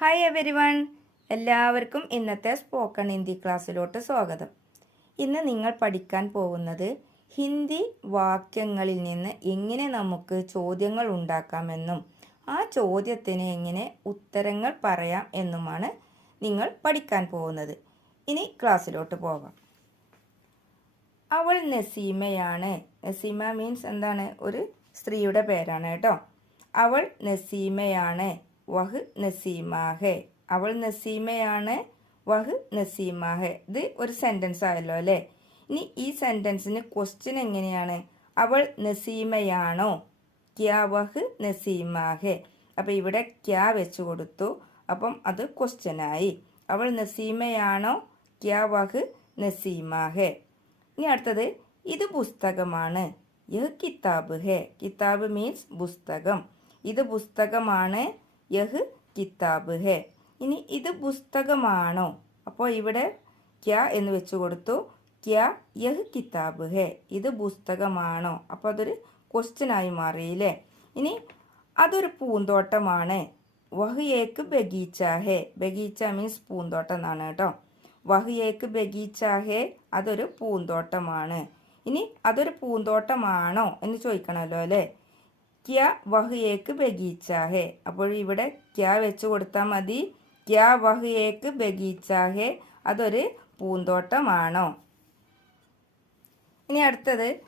Hi every one എല്ലാവർക്കും ഇന്നത്തെ spoken Hindi ക്ലാസ്സിലോട്ട് സ്വാഗതം. ഇന്ന് നിങ്ങൾ പഠിക്കാൻ പോകുന്നത് ഹിന്ദി വാക്യങ്ങളിൽ നിന്ന് എങ്ങനെ നമുക്ക് ചോദ്യങ്ങൾ ഉണ്ടാക്കാമെന്നും ആ ചോദ്യത്തിന് എങ്ങനെ ഉത്തരങ്ങൾ പറയാം എന്നുമാണ് നിങ്ങൾ പഠിക്കാൻ പോകുന്നത്. ഇനി ക്ലാസ്സിലോട്ട് പോകാം. അവൾ നസീമയാണ്. നസീമ മീൻസ് എന്താണ്? ഒരു സ്ത്രീയുടെ പേരാണ് കേട്ടോ. അവൾ നസീമയാണ്. വഹ് നസീമാഹെ. അവൾ നസീമയാണ് വഹ് നസീമാഹെ. ഇത് ഒരു സെന്റൻസ് ആയല്ലോ അല്ലേ? ഇനി ഈ സെന്റൻസിന് ക്വസ്റ്റ്യൻ എങ്ങനെയാണ്? അവൾ നസീമയാണോ? ക്യാ വഹ് നസീമാഹെ. അപ്പം ഇവിടെ ക്യാ വെച്ച് കൊടുത്തു. അപ്പം അത് ക്വസ്റ്റ്യനായി അവൾ നസീമയാണോ? ക്യാ വഹ് നസീമാഹെ. ഇനി അടുത്തത് ഇത് പുസ്തകമാണ്. യഹ് കിതാബ് ഹെ. കിതാബ് മീൻസ് പുസ്തകം. ഇത് പുസ്തകമാണ്. യഹ് കിതാബ് ഹെ. ഇനി ഇത് പുസ്തകമാണോ? അപ്പോൾ ഇവിടെ ക്യ എന്ന് വെച്ച് കൊടുത്തു. ക്യ യഹ് കിതാബ് ഹെ. ഇത് പുസ്തകമാണോ? അപ്പോൾ അതൊരു ക്വസ്റ്റ്യനായി മാറിയില്ലേ? ഇനി അതൊരു പൂന്തോട്ടമാണ്. വഹുയേക്ക് ബഗീച്ച ഹെ. ബഗീച്ച മീൻസ് പൂന്തോട്ടം എന്നാണ് കേട്ടോ. വഹുയേക്ക് ബഗീച്ച ഹെ. അതൊരു പൂന്തോട്ടമാണ്. ഇനി അതൊരു പൂന്തോട്ടമാണോ എന്ന് ചോദിക്കണമല്ലോ അല്ലേ? ക്യ വഹ് ഏക്ക് ബഗീച്ച ഹേ അപ്പോൾ ഇവിടെ ക്യ വെച്ച് കൊടുത്താൽ മതി. ക്യ വഹ് ബഗീച്ചാഹേ. അതൊരു പൂന്തോട്ടമാണോ? ഇനി അടുത്തത്.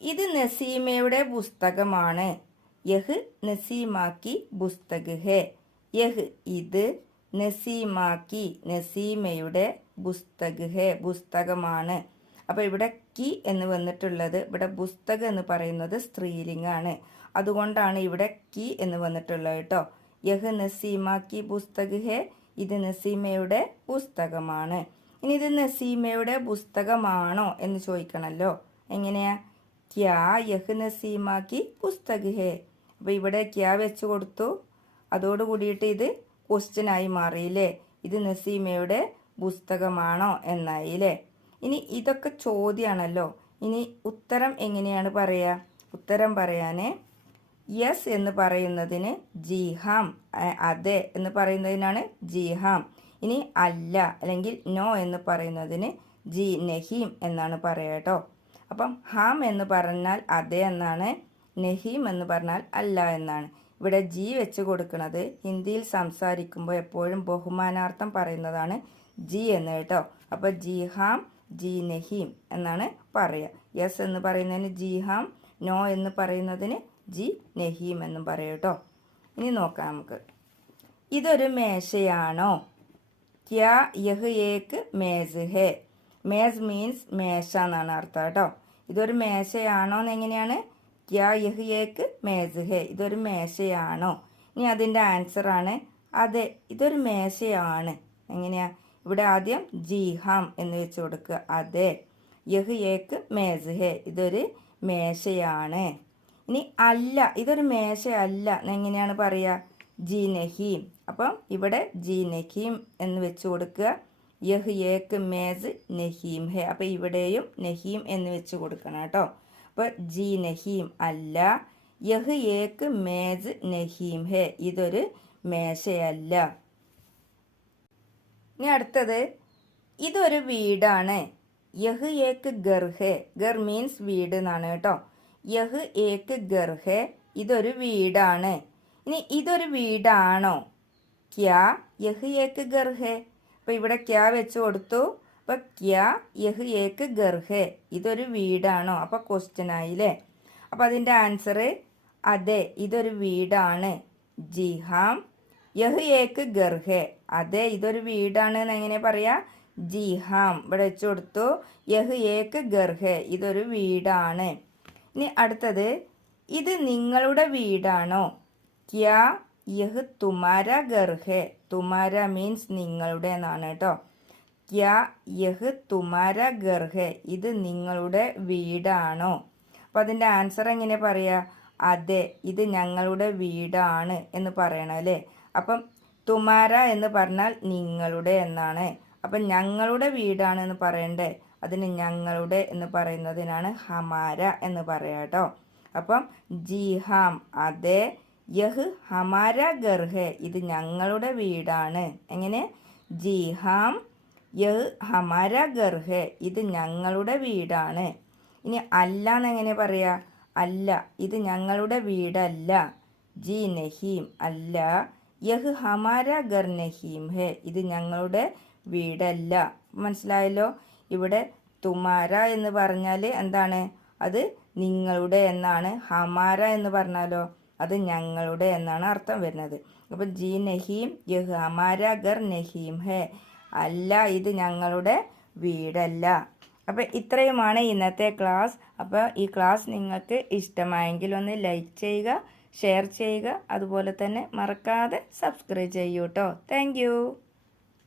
ഇത് നസീമയുടെ പുസ്തകമാണ്. യഹ് നസീമാക്കി പുസ്തക് ഹേ യഹ് ഇത് നസീമാക്കി നസീമയുടെ പുസ്തക് ഹേ പുസ്തകമാണ്. അപ്പോൾ ഇവിടെ കി എന്ന് വന്നിട്ടുള്ളത്. ഇവിടെ പുസ്തകം എന്ന് പറയുന്നത് സ്ത്രീലിംഗാണ്. അതുകൊണ്ടാണ് ഇവിടെ കി എന്ന് വന്നിട്ടുള്ളത് കേട്ടോ. യഹ് നസീമ കി പുസ്തക് ഹേ ഇത് നസീമയുടെ പുസ്തകമാണ്. ഇനി ഇത് നസീമയുടെ പുസ്തകമാണോ എന്ന് ചോദിക്കണല്ലോ. എങ്ങനെയാ? ക്യാ യഹ് നസീമാക്കി പുസ്തക് ഹേ. അപ്പോൾ ഇവിടെ ക്യാ വെച്ച് കൊടുത്തു. അതോട് കൂടിയിട്ട് ഇത് ക്വസ്റ്റ്യനായി മാറിയില്ലേ? ഇത് നസീമയുടെ പുസ്തകമാണോ എന്നായില്ലേ? ഇനി ഇതൊക്കെ ചോദ്യമാണല്ലോ ഇനി ഉത്തരം എങ്ങനെയാണ് പറയുക ഉത്തരം പറയാൻ യെസ് എന്ന് പറയുന്നതിന് ജിഹാം അതെ എന്ന് പറയുന്നതിനാണ് ജിഹാം. ഇനി അല്ല അല്ലെങ്കിൽ നോ എന്ന് പറയുന്നതിന് ജി നഹീം എന്നാണ് പറയുക അപ്പം ഹാം എന്ന് പറഞ്ഞാൽ അതെ എന്നാണ് നഹീം എന്ന് പറഞ്ഞാൽ അല്ല എന്നാണ്. ഇവിടെ ജി വെച്ച് കൊടുക്കുന്നത് ഹിന്ദിയിൽ സംസാരിക്കുമ്പോൾ എപ്പോഴും ബഹുമാനാർത്ഥം പറയുന്നതാണ് ജി എന്ന് കേട്ടോ. അപ്പോൾ ജിഹാം ജി നഹീം എന്നാണ് പറയുക. യെസ് എന്ന് പറയുന്നതിന് ജി ഹാം നോ എന്ന് പറയുന്നതിന് ജി നഹീം എന്നും പറയും കേട്ടോ ഇനി നോക്കാം നമുക്ക്. ഇതൊരു മേശയാണോ? ക്യാ യഹ് ഏക്ക് മേസ് ഹേ. മേസ് മീൻസ് മേശ എന്നാണ് അർത്ഥം കേട്ടോ. ഇതൊരു മേശയാണോ എന്ന് എങ്ങനെയാണ് ക്യാ യഹ് ഏക്ക് മേസ് ഹേ. ഇതൊരു മേശയാണോ? ഇനി അതിന്റെ ആൻസറാണ് അതെ. ഇതൊരു മേശയാണ്. എങ്ങനെയാ? ഇവിടെ ആദ്യം ജിഹാം എന്ന് വെച്ച് കൊടുക്കുക. അതെ. യഹ് ഏക്ക് മേസ് ഹേ. ഇതൊരു മേശയാണ്. ഇനി അല്ല ഇതൊരു മേശയല്ല. എങ്ങനെയാണ് പറയുക ജി നഹീം അപ്പം ഇവിടെ ജി നഹീം എന്ന് വെച്ച് കൊടുക്കുക. യഹ് ഏക്ക് മേസ് നഹീം. ഹെ അപ്പം ഇവിടെയും നഹീം എന്ന് വെച്ച് കൊടുക്കണം കേട്ടോ. അപ്പോൾ ജി നഹീം അല്ല. യഹ് ഏക്ക് മേസ് നഹീം. ഹെ ഇതൊരു മേശയല്ല. ഇനി അടുത്തത്. ഇതൊരു വീടാണ്. യഹ് ഏക്ക് ഗർഹെ. ഗർ മീൻസ് വീട് എന്നാണ് കേട്ടോ. യഹ് ഏക്ക് ഗർഹെ ഇതൊരു വീടാണ്. ഇനി ഇതൊരു വീടാണോ? ക്യാ യഹ് ഏക്ക് ഗർഹെ. അപ്പോൾ ഇവിടെ ക്യാ വെച്ച് കൊടുത്തു. അപ്പോൾ ക്യാ യഹ് ഏക്ക് ഗർഹെ ഇതൊരു വീടാണോ? അപ്പോൾ ക്വസ്റ്റ്യൻ ആയില്ലേ? അപ്പോൾ അതിന്റെ ആൻസർ അതെ ഇതൊരു വീടാണ്. ജിഹാം യഹ് ഏക്ക് ഗർഹെ. അതെ ഇതൊരു വീടാണ് എന്ന് എങ്ങനെ പറയാ? ജിഹാം ഇവിടെ വെച്ച് കൊടുത്തു. യഹ് ഏക്ക് ഗർഹെ ഇതൊരു വീടാണ്. ഇനി അടുത്തത് ഇത് നിങ്ങളുടെ വീടാണോ? ക്യാ യഹ് തുമാര ഗർഹെ. തുമാര മീൻസ് നിങ്ങളുടെ എന്നാണ് കേട്ടോ ക്യാ യഹ് തുമാര ഗർഹെ. ഇത് നിങ്ങളുടെ വീടാണോ? അപ്പോൾ അതിന്റെ ആൻസർ എങ്ങനെ പറയാ? അതെ ഇത് ഞങ്ങളുടെ വീടാണ് എന്ന് പറയണം അല്ലേ? അപ്പം തുമാര എന്ന് പറഞ്ഞാൽ നിങ്ങളുടെ എന്നാണ്. അപ്പം ഞങ്ങളുടെ വീടാണ് എന്ന് പറയണ്ടേ? അതിന് ഞങ്ങളുടെ എന്ന് പറയുന്നതിനാണ് ഹമാര എന്ന് പറയുക കേട്ടോ അപ്പം ജിഹാം അതെ യഹ് ഹമാര ഗർഹെ ഇത് ഞങ്ങളുടെ വീടാണ്. എങ്ങനെ? ജി ഹാം യഹ് ഹമാര ഗർഹെ ഇത് ഞങ്ങളുടെ വീടാണ്. ഇനി അല്ല എന്നെങ്ങനെ പറയാ? അല്ല ഇത് ഞങ്ങളുടെ വീടല്ല. ജി നഹീം അല്ല യഹ് ഹമാര ഗർ നഹീം ഹെ ഇത് ഞങ്ങളുടെ വീടല്ല. മനസ്സിലായല്ലോ? ഇവിടെ തുമാര എന്ന് പറഞ്ഞാൽ എന്താണ്? അത് നിങ്ങളുടെ എന്നാണ്. ഹമാര എന്ന് പറഞ്ഞാലോ? അത് ഞങ്ങളുടെ എന്നാണ് അർത്ഥം വരുന്നത്. അപ്പോൾ ജി നഹീം യഹ് ഹമാര ഗർ നഹീം ഹെ. അല്ല ഇത് ഞങ്ങളുടെ വീടല്ല. അപ്പോൾ ഇത്രയുമാണ് ഇന്നത്തെ ക്ലാസ്. അപ്പോൾ ഈ ക്ലാസ് നിങ്ങൾക്ക് ഇഷ്ടമായെങ്കിൽ ഒന്ന് ലൈക്ക് ചെയ്യുക ഷെയർ ചെയ്യുക. അതുപോലെ തന്നെ മറക്കാതെ സബ്സ്ക്രൈബ് ചെയ്യൂട്ടോ താങ്ക്